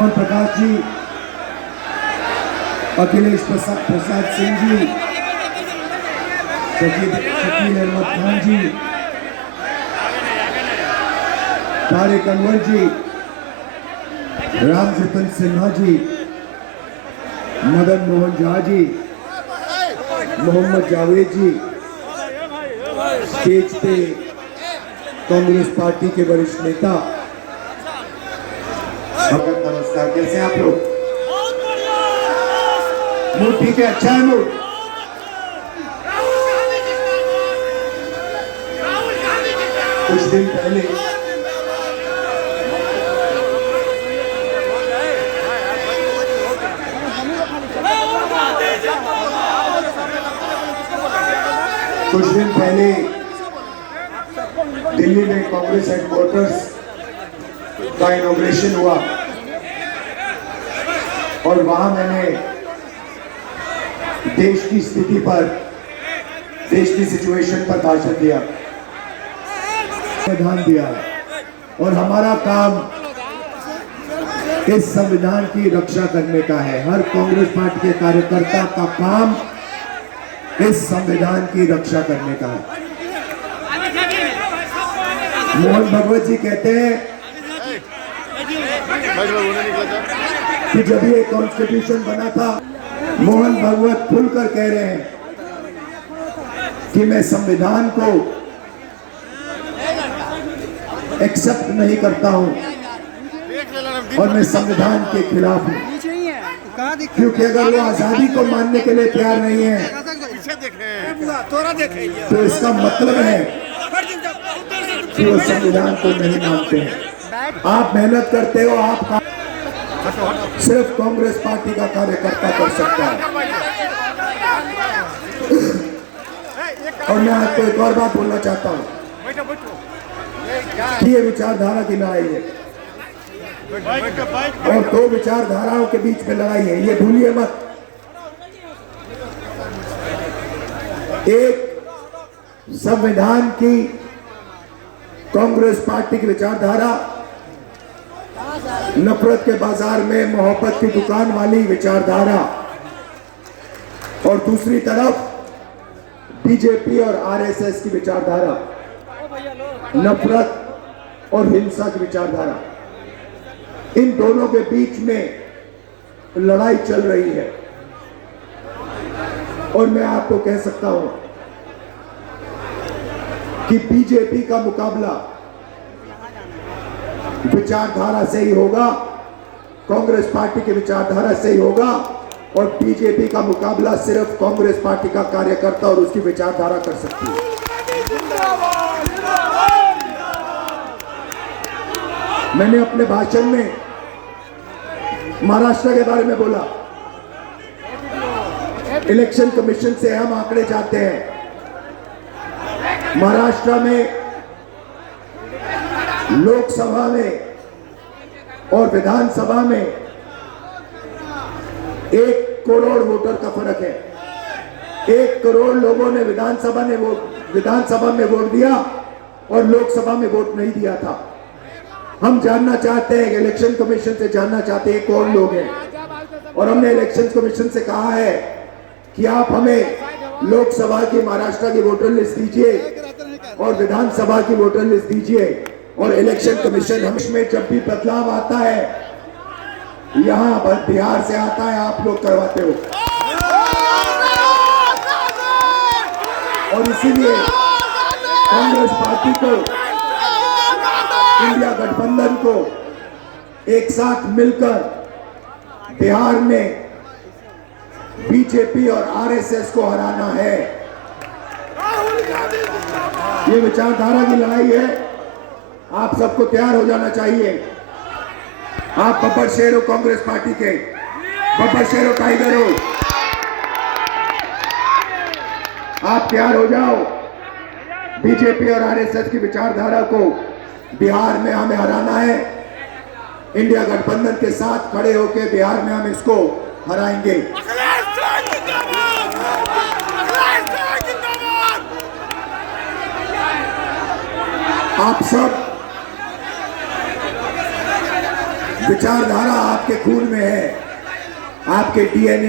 और प्रकाश जी, अखिलेश प्रसाद सिंह जी, शकील अहमद खान जी, तारिक अनवर जी, राम जतन सिन्हा जी, मदन मोहन झा जी, मोहम्मद जावेद जी, स्टेज पे कांग्रेस पार्टी के वरिष्ठ नेता। नमस्कार, कैसे हैं आप लोग? मूड ठीक है? अच्छा है मूड? कुछ दिन पहले दिल्ली में कांग्रेस हेडक्वार्टर्स का इनॉग्रेशन हुआ और वहां मैंने देश की स्थिति पर, देश की सिचुएशन पर भाषण दिया, संविधान दिया और हमारा काम इस संविधान की रक्षा करने का है। हर कांग्रेस पार्टी के कार्यकर्ता का काम इस संविधान की रक्षा करने का है। मोहन भगवत जी कहते हैं कि जब ये कॉन्स्टिट्यूशन बना था, मोहन भगवत खुलकर कह रहे हैं कि मैं संविधान को एक्सेप्ट नहीं करता हूं और मैं संविधान के खिलाफ हूं, क्योंकि अगर वो आजादी को मानने के लिए तैयार नहीं है तो इसका मतलब है कि वो संविधान को नहीं मानते हैं। आप मेहनत करते हो, आप सिर्फ कांग्रेस पार्टी का कार्यकर्ता कर सकता है। और मैं आपको एक और बात बोलना चाहता हूं कि ये विचारधारा की लड़ाई है और दो विचारधाराओं के बीच में लड़ाई है, ये भूलिए मत। एक संविधान की कांग्रेस पार्टी की विचारधारा, नफरत के बाजार में मोहब्बत की दुकान वाली विचारधारा, और दूसरी तरफ बीजेपी और आरएसएस की विचारधारा, नफरत और हिंसा की विचारधारा। इन दोनों के बीच में लड़ाई चल रही है और मैं आपको कह सकता हूं कि बीजेपी का मुकाबला विचारधारा से ही होगा, कांग्रेस पार्टी की विचारधारा से ही होगा, और बीजेपी का मुकाबला सिर्फ कांग्रेस पार्टी का कार्यकर्ता और उसकी विचारधारा कर सकती है। मैंने अपने भाषण में महाराष्ट्र के बारे में बोला। इलेक्शन कमीशन से हम आंकड़े चाहते हैं। महाराष्ट्र में लोकसभा में और विधानसभा में 1 करोड़ वोटर का फर्क है। 1 करोड़ लोगों ने विधानसभा में वोट दिया और लोकसभा में वोट नहीं दिया था। हम जानना चाहते हैं, इलेक्शन कमीशन से जानना चाहते हैं कौन लोग हैं, और हमने इलेक्शन कमीशन से कहा है कि आप हमें लोकसभा की महाराष्ट्र की वोटर लिस्ट दीजिए और विधानसभा की वोटर लिस्ट दीजिए। और इलेक्शन कमीशन हमें जब भी बदलाव आता है, यहाँ बिहार से आता है, आप लोग करवाते हो, और इसीलिए कांग्रेस पार्टी को, इंडिया गठबंधन को एक साथ मिलकर बिहार में बीजेपी और आरएसएस को हराना है। ये विचारधारा की लड़ाई है। आप सबको तैयार हो जाना चाहिए। आप बब्बर शेर हो, कांग्रेस पार्टी के बब्बर शेर हो, टाइगर हो। आप तैयार हो जाओ। बीजेपी और आरएसएस की विचारधारा को बिहार में हमें हराना है। इंडिया गठबंधन के साथ खड़े होकर बिहार में हम इसको हराएंगे। आप सब विचारधारा आपके खून में है, आपके डीएनए